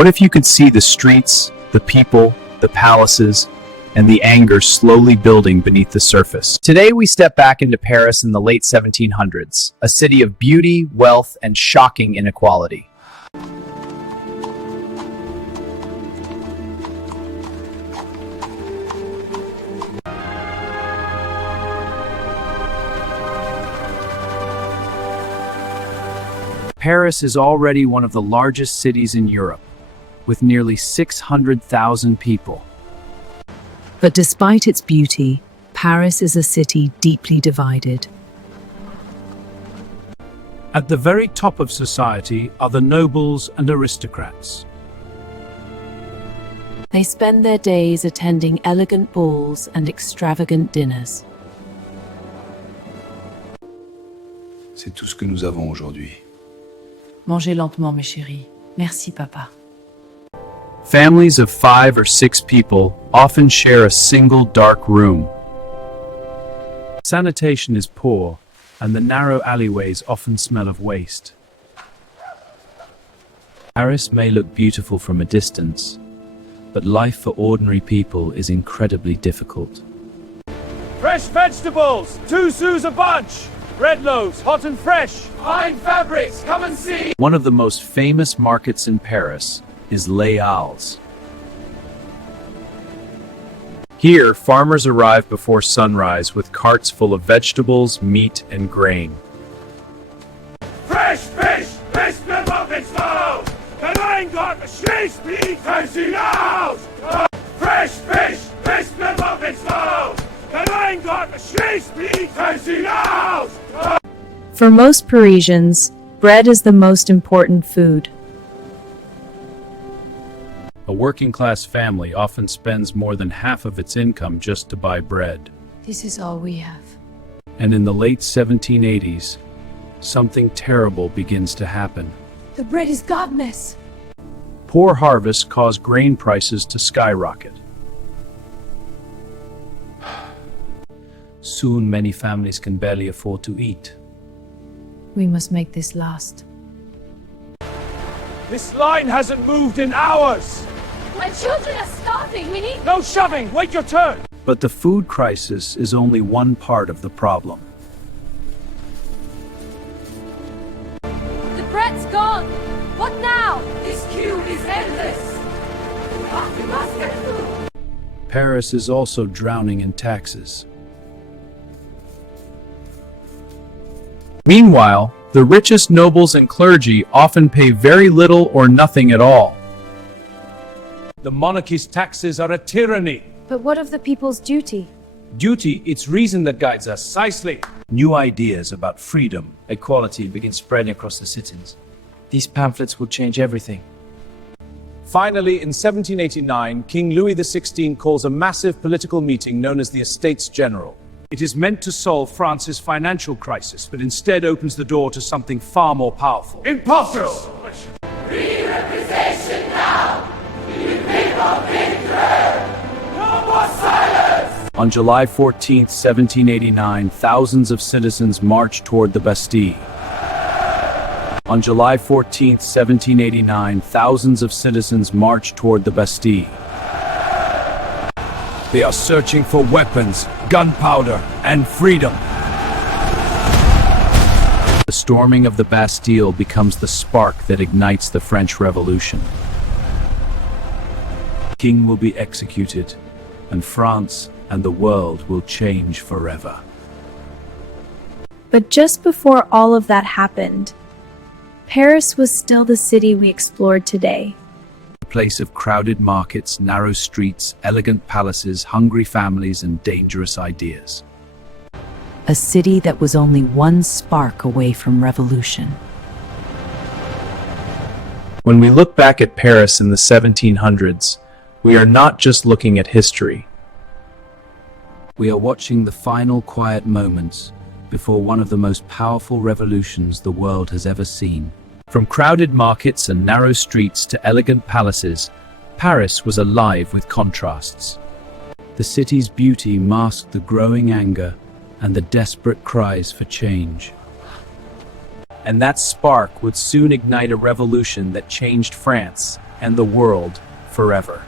What if you could see the streets, the people, the palaces, and the anger slowly building beneath the surface? Today we step back into Paris in the late 1700s, a city of beauty, wealth, and shocking inequality. Paris is already one of the largest cities in Europe, with nearly 600,000 people. But despite its beauty, Paris is a city deeply divided. At the very top of society are the nobles and aristocrats. They spend their days attending elegant balls and extravagant dinners. C'est tout ce que nous avons aujourd'hui. Mangez lentement, mes chéris. Merci, papa. Families of 5 or 6 people often share a single dark room. Sanitation is poor, and the narrow alleyways often smell of waste. Paris may look beautiful from a distance, but life for ordinary people is incredibly difficult. Fresh vegetables, 2 sous a bunch. Bread loaves, hot and fresh. Fine fabrics, come and see. One of the most famous markets in Paris is Les Halles. Here, farmers arrive before sunrise with carts full of vegetables, meat, and grain. Fresh fish, best of its food. And I ain't got the schließt wie Versailles. Fresh fish, best of its food. And I ain't got the schließt wie Versailles. For most Parisians, bread is the most important food. A working-class family often spends more than half of its income just to buy bread. This is all we have. And in the late 1780s, something terrible begins to happen. The bread is godless. Poor harvests cause grain prices to skyrocket. Soon, many families can barely afford to eat. We must make this last. This line hasn't moved in hours. My children are starving. We need... No shoving, wait your turn. But the food crisis is only one part of the problem. The bread's gone. What now? This queue is endless. We must get food. Paris is also drowning in taxes. Meanwhile, the richest nobles and clergy often pay very little or nothing at all. The monarchy's taxes are a tyranny. But what of the people's duty? Duty, it's reason that guides us. Precisely. New ideas about freedom, equality begin spreading across the cities. These pamphlets will change everything. Finally, in 1789, King Louis XVI calls a massive political meeting known as the Estates General. It is meant to solve France's financial crisis, but instead opens the door to something far more powerful. Impossible! Free representation now! We people victory! No more silence! On July 14, 1789, thousands of citizens marched toward the Bastille. On July 14, 1789, thousands of citizens marched toward the Bastille. They are searching for weapons, gunpowder, and freedom. The storming of the Bastille becomes the spark that ignites the French Revolution. The king will be executed, and France and the world will change forever. But just before all of that happened, Paris was still the city we explored today. A place of crowded markets, narrow streets, elegant palaces, hungry families, and dangerous ideas. A city that was only one spark away from revolution. When we look back at Paris in the 1700s, we are not just looking at history. We are watching the final quiet moments before one of the most powerful revolutions the world has ever seen. From crowded markets and narrow streets to elegant palaces, Paris was alive with contrasts. The city's beauty masked the growing anger and the desperate cries for change. And that spark would soon ignite a revolution that changed France and the world forever.